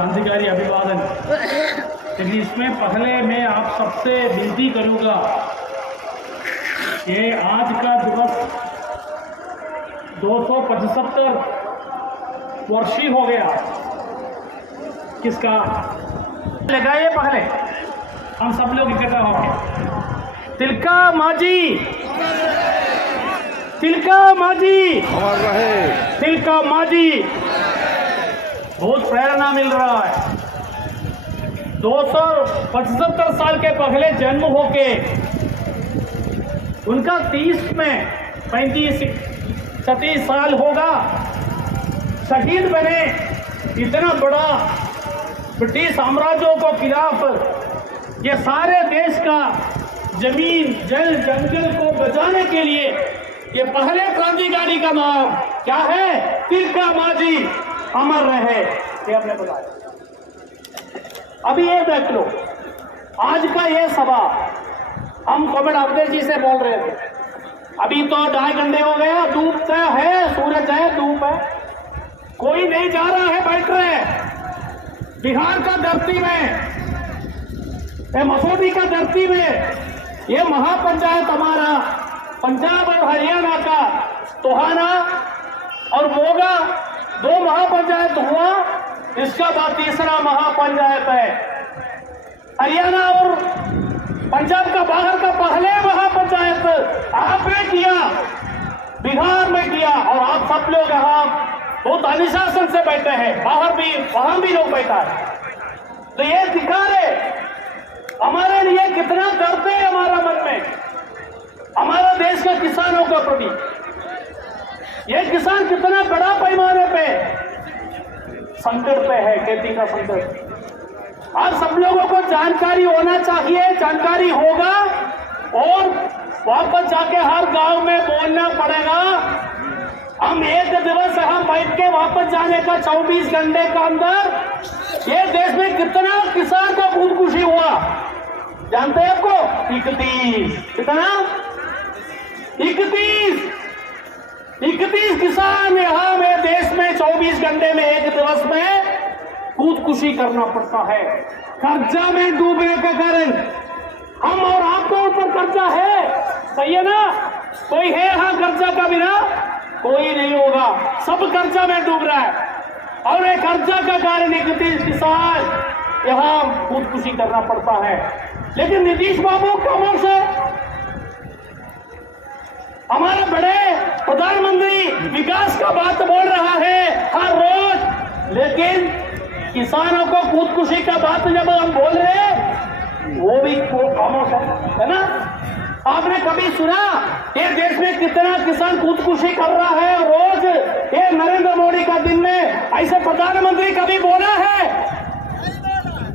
क्रांतिकारी अभिवादन। लेकिन इसमें पहले मैं आप सबसे विनती करूंगा कि आज का दिवस 275 वर्षीय हो गया। किसका लगाइए पहले हम सब लोग इकट्ठा हो गए। तिलका मांझी, तिलका मांझी अमर रहे, तिलका मांझी। बहुत प्रेरणा मिल रहा है। 275 साल के पहले जन्म होके उनका 30 में 35-36 साल होगा, शहीद बने। इतना बड़ा ब्रिटिश साम्राज्यों को खिलाफ ये सारे देश का जमीन जल जंगल को बचाने के लिए ये पहले क्रांतिकारी का नाम क्या है? तिलका मांझी अमर रहे। ये आपने बताया। अभी ये देख लो, आज का ये सभा हम कॉमेड अवधेश जी से बोल रहे थे। अभी तो 2.5 घंटे हो गया, धूप है, सूरज है, धूप है, कोई नहीं जा रहा है, बैठ रहे हैं। बिहार का धरती में, मसूरी का धरती में ये महापंचायत हमारा पंजाब और हरियाणा का टोहाना और मोगा 2 महापंचायत हुआ। इसका बाद तीसरा महापंचायत है। हरियाणा और पंजाब का बाहर का पहले महापंचायत आपने किया, बिहार में किया। और आप सब लोग यहाँ बहुत अनुशासन से बैठे हैं, बाहर भी वहां भी लोग बैठा है। तो ये दिखा रहे हमारे लिए कितना करते हैं हमारा मन में, हमारा देश का किसानों का प्रति। ये किसान कितना बड़ा पैमाने पे संकट पे है, खेती का संकट। आप सब लोगों को जानकारी होना चाहिए, जानकारी होगा और वापस जाके हर गांव में बोलना पड़ेगा। हम एक दिवस हम बैठ के वापस जाने का 24 घंटे का अंदर ये देश में कितना किसान का खुदकुशी हुआ जानते हैं आपको? 31 कितना? 31 किसान यहाँ में देश में 24 घंटे में एक दिवस में खुदकुशी करना पड़ता है। कर्जा में डूबने का कारण हम और आपके ऊपर कर्जा है, सही है ना? कोई है यहाँ कर्जा का बिना? कोई नहीं होगा, सब कर्जा में डूब रहा है। और ये कर्जा का कारण 31 किसान यहाँ खुदकुशी करना पड़ता है। लेकिन नीतीश बाबू कमों से हमारे बड़े प्रधानमंत्री विकास का बात बोल रहा है हर रोज, लेकिन किसानों को खुदकुशी का बात जब हम बोल रहे हैं वो भी खामोश है ना? आपने कभी सुना ये देश में कितना किसान खुदकुशी कर रहा है रोज? ये नरेंद्र मोदी का दिन में ऐसे प्रधानमंत्री कभी बोला है?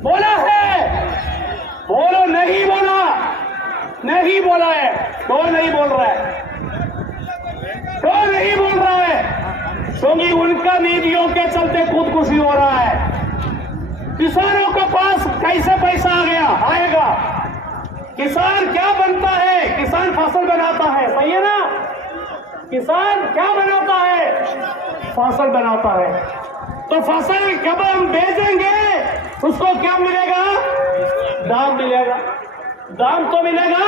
बोला है? बोलो, नहीं बोला, नहीं बोला है। तो नहीं बोल रहा है, तो नहीं बोल रहा है, क्योंकि उनका नीतियों के चलते खुदकुशी हो रहा है। किसानों के पास कैसे पैसा आ गया? आएगा। किसान क्या बनता है? किसान फसल बनाता है, सही है ना? किसान क्या बनाता है? फसल बनाता है। तो फसल जब हम बेचेंगे उसको क्या मिलेगा? दाम मिलेगा, दाम तो मिलेगा।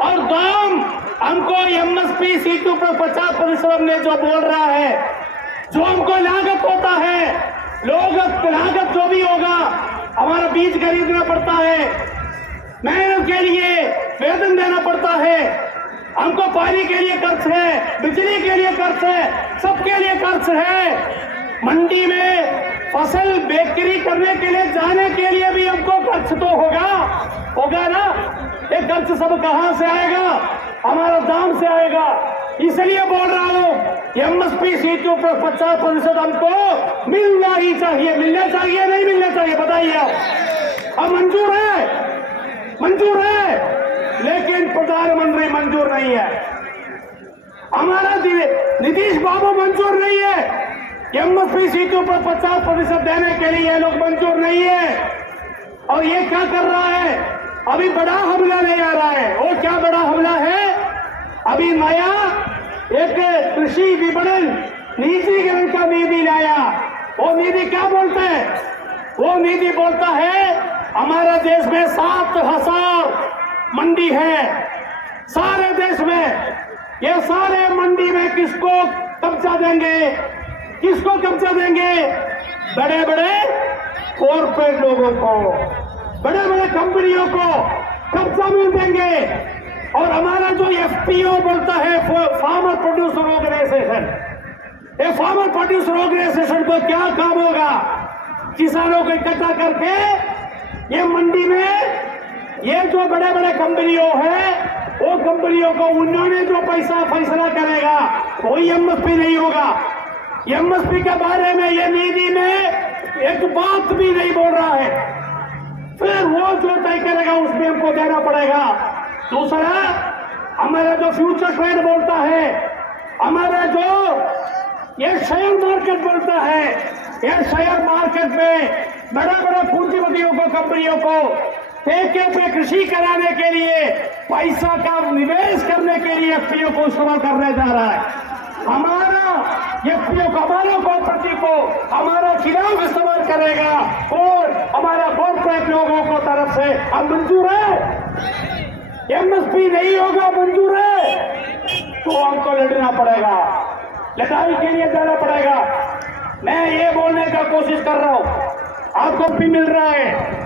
और दाम हमको एमएसपी सीटों पर 50% ने जो बोल रहा है, जो हमको लागत होता है, लागत जो भी होगा, हमारा बीज खरीदना पड़ता है, मेहनत के लिए वेतन देना पड़ता है, हमको पानी के लिए खर्च है, बिजली के लिए खर्च है, सबके लिए खर्च है। मंडी में फसल बिक्री करने के लिए जाने के लिए भी हमको खर्च तो होगा ना? ये खर्च सब कहां से आएगा? हमारा दाम से आएगा। इसलिए बोल रहा हूं एमएसपी सीटों पर 50% हमको मिलना ही चाहिए। मिलना चाहिए नहीं मिलना चाहिए? बताइए आप। अब मंजूर है, मंजूर है, लेकिन प्रधानमंत्री मंजूर नहीं है, हमारा नीतीश बाबू मंजूर नहीं है। एमएसपी सीटों पर 50% देने के लिए ये लोग मंजूर नहीं है। और ये क्या कर रहा है? अभी बड़ा हमला ले आ रहा है। वो क्या बड़ा हमला है? अभी नया एक कृषि विपणन निजीकरण का नीति लाया। वो नीति क्या बोलते हैं? वो नीति बोलता है हमारे देश में 7,000 मंडी है, सारे देश में। ये सारे मंडी में किसको कब्जा देंगे, किसको कब्जा देंगे? बड़े बड़े कॉर्पोरेट लोगों को, बड़े बड़े कंपनियों को कब्जा में देंगे। और हमारा जो एफपीओ बोलता है, फार्मर प्रोड्यूसर ऑर्गेनाइजेशन, ये फार्मर प्रोड्यूसर ऑर्गेनाइजेशन को क्या काम होगा? किसानों को इकट्ठा करके ये मंडी में ये जो बड़े बड़े कंपनियों है, वो कंपनियों को उन्होंने जो पैसा फैसला करेगा, कोई एमएसपी नहीं होगा। एमएसपी के बारे में ये नीति में एक बात भी नहीं बोल रहा है। फिर वो जो तय करेगा उसमें हमको देना पड़ेगा। दूसरा, हमारा जो फ्यूचर ट्रेड बोलता है, हमारा जो ये शेयर मार्केट बोलता है, ये शेयर मार्केट में बड़े बड़े पूंजीपतियों को, कंपनियों को ठेके पे कृषि कराने के लिए, पैसा का निवेश करने के लिए एफपीओ को इस्तेमाल करने जा रहा है। हमारा एफपीओ को, हमारा कॉर्पोरेटिव को हमारा खिलाफ इस्तेमाल करेगा और हमारा कॉर्पोरेट लोगों को तरफ से हम मंजूर है, एमएसपी नहीं होगा, मंजूर है तो हमको लड़ना पड़ेगा, लड़ाई के लिए जाना पड़ेगा। मैं ये बोलने का कोशिश कर रहा हूं, आपको भी मिल रहा है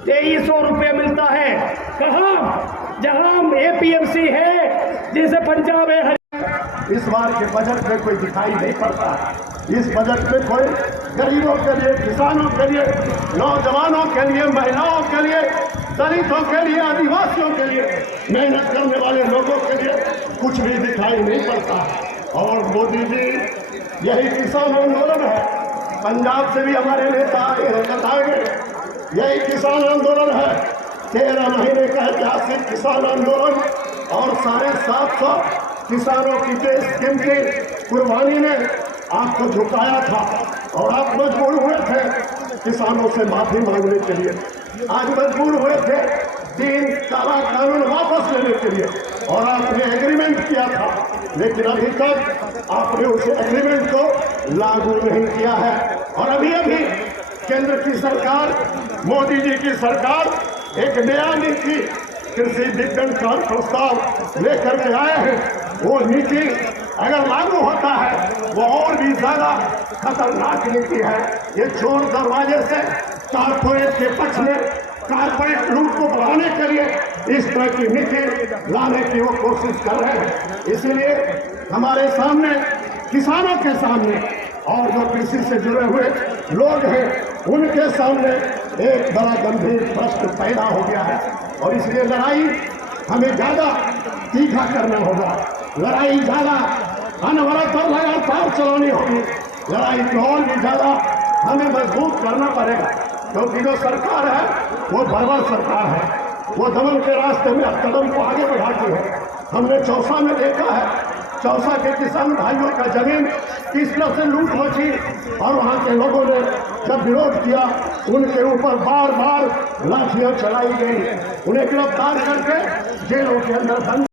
2300 रुपये मिलता है, कहाँ? जहां एपीएमसी है, जैसे पंजाब है। इस बार के बजट में कोई दिखाई नहीं पड़ता। इस बजट में कोई गरीबों के लिए, किसानों के लिए, नौजवानों के लिए, महिलाओं के लिए, दलितों के लिए, आदिवासियों के लिए, मेहनत करने वाले लोगों के लिए कुछ भी दिखाई नहीं पड़ता। और मोदी जी, यही किसान आंदोलन है। पंजाब से भी हमारे नेता बताएंगे, यही किसान आंदोलन है। 13 महीने का ऐतिहासिक किसान आंदोलन और 750 किसानों की देश कीमती कुर्बानी ने आपको झुकाया था और आप मजबूर हुए थे किसानों से माफी मांगने के लिए। आज मजबूर हुए थे 3 काला कानून वापस लेने के लिए और आपने एग्रीमेंट किया था, लेकिन अभी तक आपने उस एग्रीमेंट को लागू नहीं किया है। और अभी केंद्र की सरकार, मोदी जी की सरकार एक नया नीति कृषि विपणन का प्रस्ताव लेकर के आए हैं। वो नीति अगर लागू होता है वो और भी ज्यादा खतरनाक नीति है। ये चोर दरवाजे से कारपोरेट के पक्ष में कारपोरेट लूट को बढ़ाने के लिए इस तरह की नीति लाने की वो कोशिश कर रहे हैं। इसलिए हमारे सामने, किसानों के सामने और जो कृषि से जुड़े हुए लोग हैं उनके सामने एक बड़ा गंभीर प्रश्न पैदा हो गया है। और इसलिए लड़ाई हमें ज्यादा तीखा करना होगा, लड़ाई ज्यादा अनवरत और लगातार चलानी होगी। लड़ाई को और भी ज्यादा हमें मजबूत करना पड़ेगा, क्योंकि जो सरकार है वो बर्बर सरकार है, वो दमन के रास्ते में कदम को आगे बढ़ाती है। हमने चौसा में देखा है, चौसा के किसान भाइयों का जमीन किस तरह से लूट मची और वहाँ के लोगों ने जब विरोध किया उनके ऊपर बार बार लाठियां चलाई गई, उन्हें गिरफ्तार करके जेलों के अंदर बंद